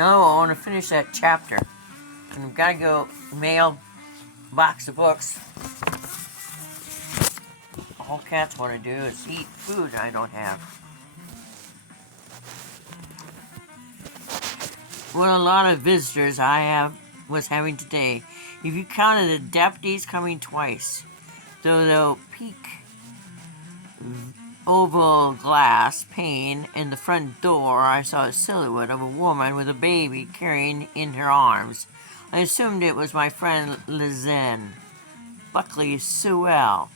No, I want to finish that chapter. And I've got to go mail box of books. All cats want to do is eat food I don't have. What a lot of visitors was having today. If you counted the deputies coming twice, though the peak oval glass pane in the front door, I saw a silhouette of a woman with a baby carrying in her arms. I assumed it was my friend Lizen, Buckley Sewell,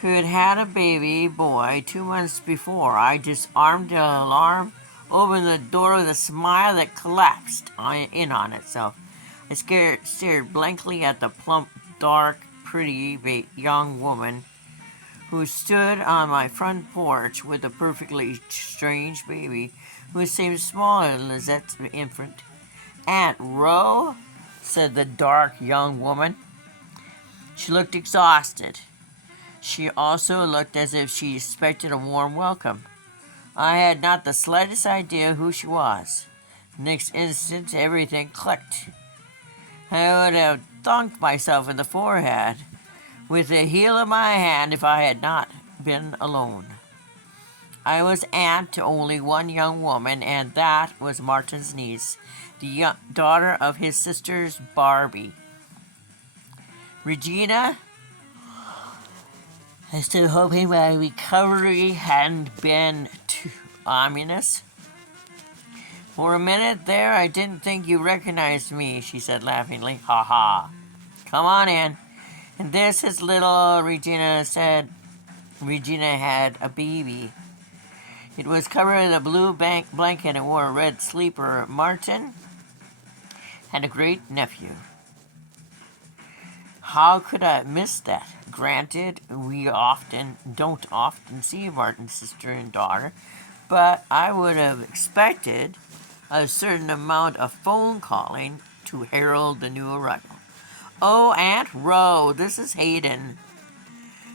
who had had a baby boy 2 months before. I disarmed the alarm, opened the door with a smile that collapsed in on itself. I stared blankly at the plump, dark, pretty young woman who stood on my front porch with a perfectly strange baby who seemed smaller than Lizette's infant. "Aunt Ro," said the dark young woman. She looked exhausted. She also looked as if she expected a warm welcome. I had not the slightest idea who she was. Next instant, everything clicked. I would have thunked myself in the forehead with the heel of my hand if I had not been alone. I was aunt to only one young woman, and that was Martin's niece, the daughter of his sister's Barbie. Regina, I stood hoping my recovery hadn't been too ominous. "For a minute there, I didn't think you recognized me," she said laughingly. "Ha ha. Come on in." "And this is little," Regina said. Regina had a baby. It was covered in a blue blanket and wore a red sleeper. Martin had a great nephew. How could I miss that? Granted, we don't often see Martin's sister and daughter, but I would have expected a certain amount of phone calling to herald the new arrival. "Oh, Aunt Ro, this is Hayden."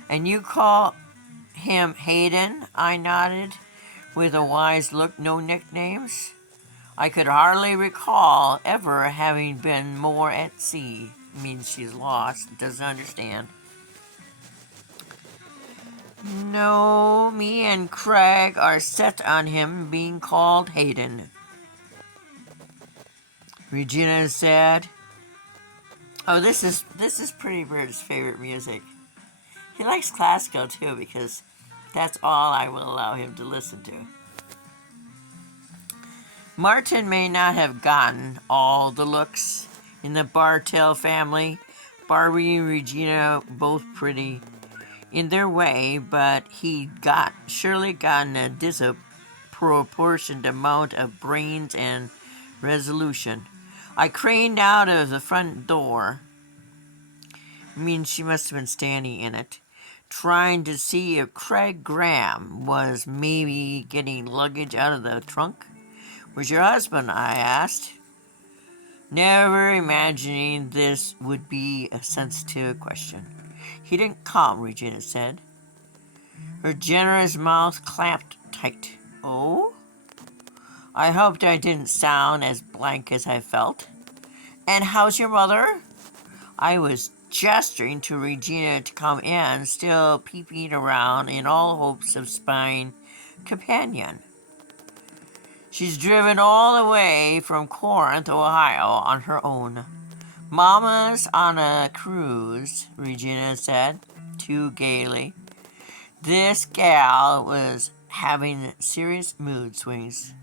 "And you call him Hayden?" I nodded, with a wise look. "No nicknames?" I could hardly recall ever having been more at sea. Means she's lost, doesn't understand. "No, me and Craig are set on him being called Hayden," Regina said. Oh, this is Pretty Bird's favorite music. He likes classical too because that's all I will allow him to listen to. Martin may not have gotten all the looks in the Bartell family. Barbie and Regina both pretty in their way, but he surely gotten a disproportionate amount of brains and resolution. I craned out of the front door. She must have been standing in it, trying to see if Craig Graham was maybe getting luggage out of the trunk. "Where's your husband?" I asked, never imagining this would be a sensitive question. "He didn't come," Regina said. Her generous mouth clamped tight. "Oh?" I hoped I didn't sound as blank as I felt. "And how's your mother?" I was gesturing to Regina to come in, still peeping around in all hopes of spying companion. "She's driven all the way from Corinth, Ohio, on her own. Mama's on a cruise," Regina said, too gaily. This gal was having serious mood swings.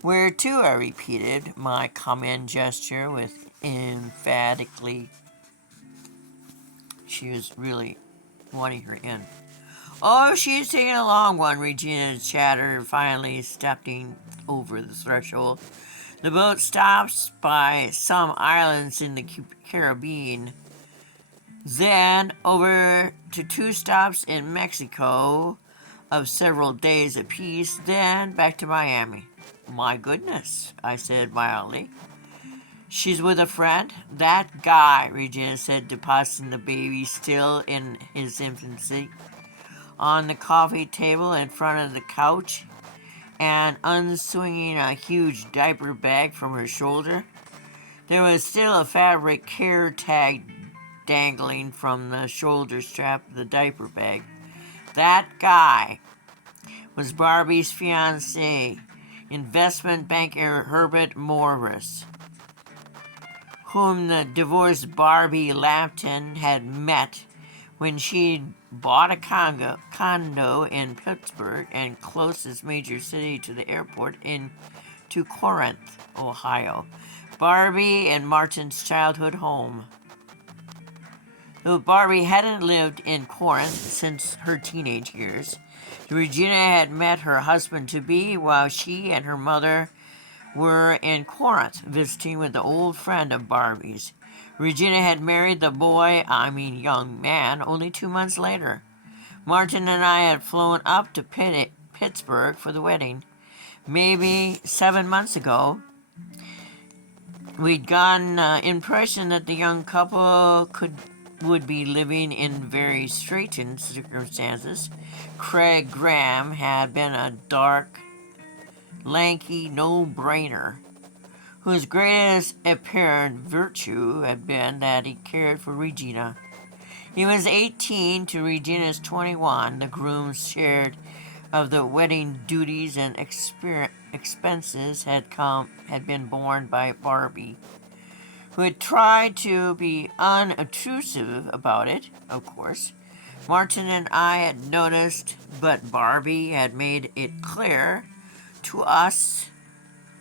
"Where to?" I repeated, my come-in gesture with emphatically. She was really wanting her in. "Oh, she's taking a long one," Regina chattered, finally stepping over the threshold. "The boat stops by some islands in the Caribbean, then over to 2 stops in Mexico of several days apiece, then back to Miami." "My goodness," I said mildly. "She's with a friend?" "That guy," Regina said, depositing the baby still in his infancy on the coffee table in front of the couch. and unswinging a huge diaper bag from her shoulder. There was still a fabric care tag dangling from the shoulder strap of the diaper bag. That guy was Barbie's fiancé, investment banker Herbert Morris, whom the divorced Barbie Lampton had met when she bought a condo in Pittsburgh and closest major city to the airport to Corinth, Ohio, Barbie and Martin's childhood home. Though Barbie hadn't lived in Corinth since her teenage years, Regina had met her husband-to-be while she and her mother were in Corinth visiting with an old friend of Barbie's. Regina had married the young man, only 2 months later. Martin and I had flown up to Pittsburgh for the wedding. Maybe 7 months ago, we'd gotten an impression that the young couple would be living in very straitened circumstances. Craig Graham had been a dark, lanky no-brainer, whose greatest apparent virtue had been that he cared for Regina. He was 18 to Regina's 21. The groom's share of the wedding duties and expenses had been borne by Barbie, who had tried to be unobtrusive about it, of course. Martin and I had noticed, but Barbie had made it clear to us,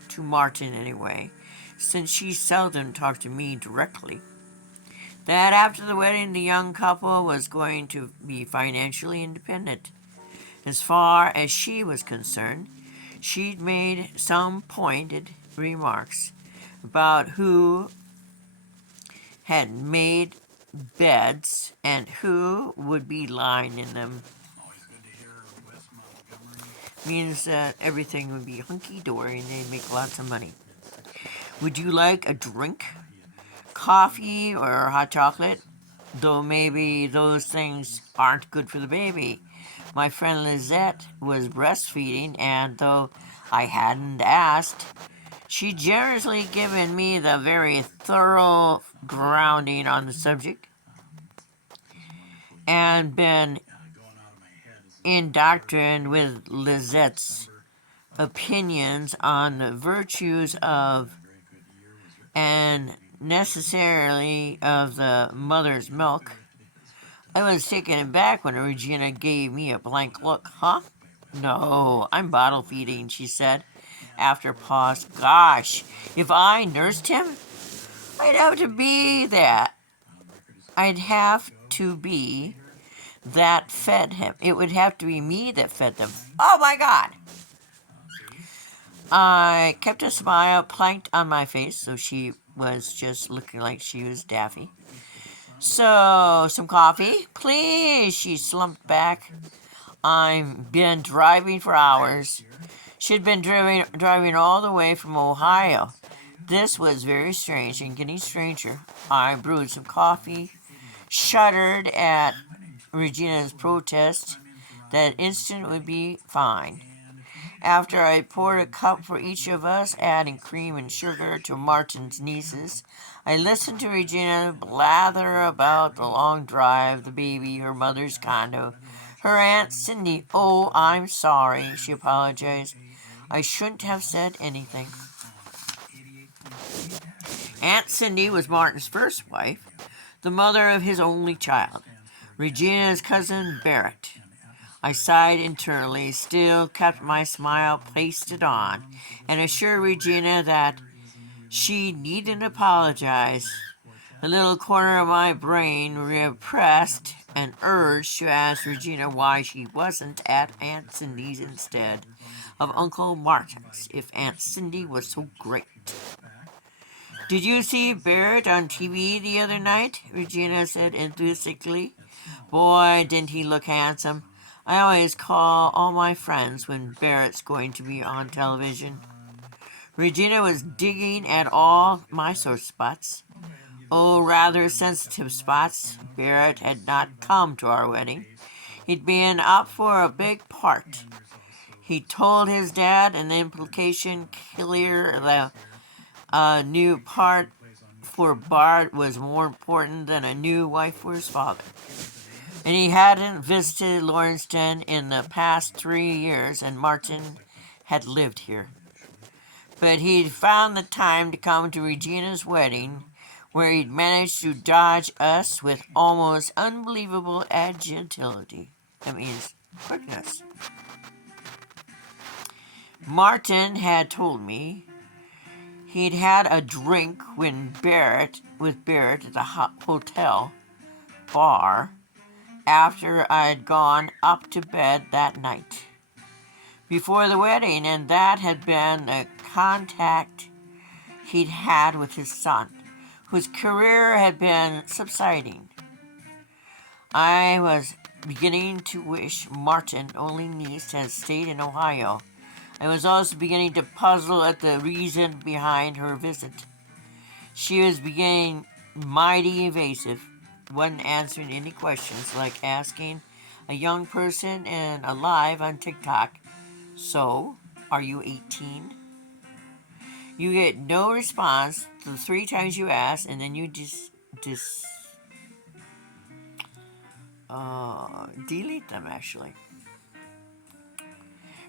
to Martin anyway, since she seldom talked to me directly, that after the wedding the young couple was going to be financially independent. As far as she was concerned, she'd made some pointed remarks about who had made beds and who would be lying in them. Means that everything would be hunky-dory and they'd make lots of money. Would you like a drink? Coffee or hot chocolate? Though maybe those things aren't good for the baby. My friend Lizette was breastfeeding, and though I hadn't asked, she'd generously given me the very thorough grounding on the subject and been indoctrined with Lizette's opinions on the virtues of and necessarily of the mother's milk. I was taken aback when Regina gave me a blank look. Huh? No, I'm bottle feeding, she said after a pause. Gosh, if I nursed him, I'd have to be that. I'd have to be that fed him. It would have to be me that fed them. Oh my God! I kept a smile planked on my face, so she was just looking like she was daffy. So, some coffee? Please, she slumped back. I've been driving for hours. She'd been driving all the way from Ohio. This was very strange and getting stranger. I brewed some coffee, shuddered at Regina's protest that instant would be fine. After I poured a cup for each of us, adding cream and sugar to Martin's nieces, I listened to Regina blather about the long drive, the baby, her mother's condo, her Aunt Cindy. Oh, I'm sorry, she apologized. I shouldn't have said anything. Aunt Cindy was Martin's first wife, the mother of his only child, Regina's cousin Barrett. I sighed internally, still kept my smile pasted on, and assured Regina that she needn't apologize. A little corner of my brain repressed an urge to ask Regina why she wasn't at Aunt Cindy's instead of Uncle Martin's, if Aunt Cindy was so great. Did you see Barrett on TV the other night? Regina said enthusiastically. Boy, didn't he look handsome. I always call all my friends when Barrett's going to be on television. Regina was digging at all my sore spots. Oh, rather sensitive spots. Barrett had not come to our wedding. He'd been up for a big part. He told his dad an implication clear the new part for Bart was more important than a new wife for his father. And he hadn't visited Lawrencetown in the past 3 years, and Martin had lived here. But he'd found the time to come to Regina's wedding, where he'd managed to dodge us with almost unbelievable agility. That means quickness. Martin had told me he'd had a drink with Barrett at the hotel bar after I'd gone up to bed that night before the wedding, and that had been the contact he'd had with his son, whose career had been subsiding. I was beginning to wish Martin's only niece had stayed in Ohio. I was also beginning to puzzle at the reason behind her visit. She was beginning mighty evasive, wasn't answering any questions, like asking a young person in a live on TikTok, "So, are you 18?" You get no response to the 3 times you ask, and then you delete them, actually.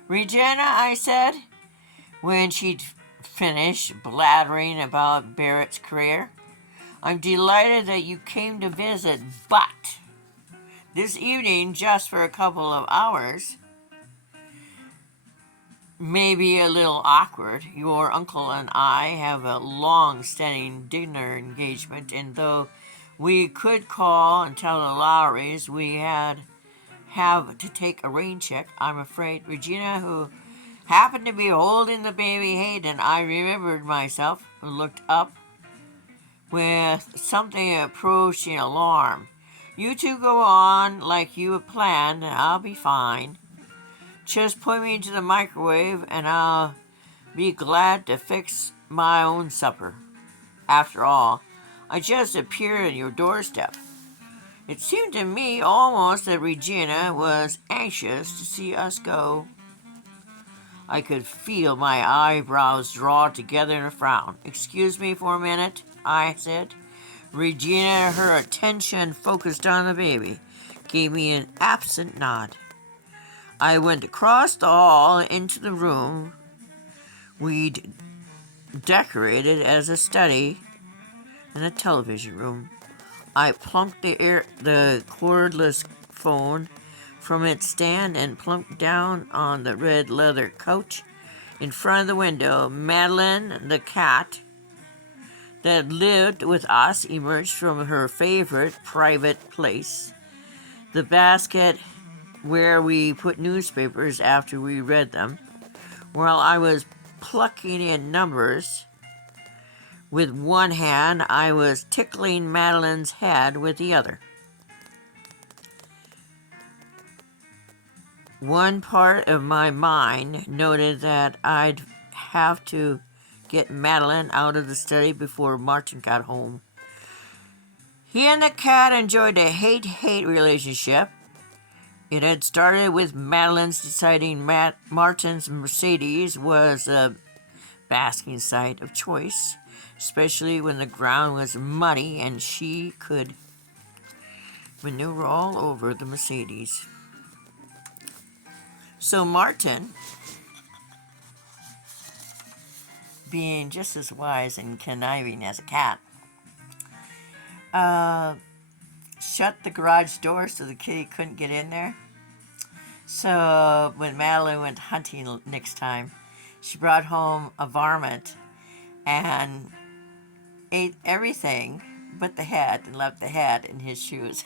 "Regina," I said, when she'd finished blathering about Barrett's career, "I'm delighted that you came to visit, but this evening, just for a couple of hours, may be a little awkward. Your uncle and I have a long-standing dinner engagement, and though we could call and tell the Lowrys we have to take a rain check, I'm afraid." Regina, who happened to be holding the baby Hayden, I remembered myself, looked up with something approaching alarm. "You two go on like you had planned, and I'll be fine. Just put me into the microwave, and I'll be glad to fix my own supper. After all, I just appeared at your doorstep." It seemed to me almost that Regina was anxious to see us go. I could feel my eyebrows draw together in a frown. "Excuse me for a minute," I said. Regina, her attention focused on the baby, gave me an absent nod. I went across the hall into the room we'd decorated as a study and a television room. I plunked the cordless phone from its stand and plunked down on the red leather couch in front of the window. Madeline, the cat that lived with us, emerged from her favorite private place, the basket where we put newspapers after we read them, while I was plucking in numbers with one hand. I was tickling Madeline's head with the other. One part of my mind noted that I'd have to get Madeline out of the study before Martin got home. He and the cat enjoyed a hate-hate relationship. It had started with Madeline's deciding Martin's Mercedes was a basking site of choice, especially when the ground was muddy and she could maneuver all over the Mercedes. So Martin, being just as wise and conniving as a cat, shut the garage door so the kitty couldn't get in there. So when Madeline went hunting next time, she brought home a varmint and ate everything but the head and left the head in his shoes.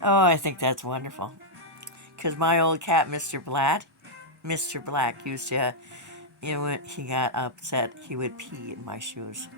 Oh, I think that's wonderful. Because my old cat, Mr. Black, used to, when he got upset, he would pee in my shoes.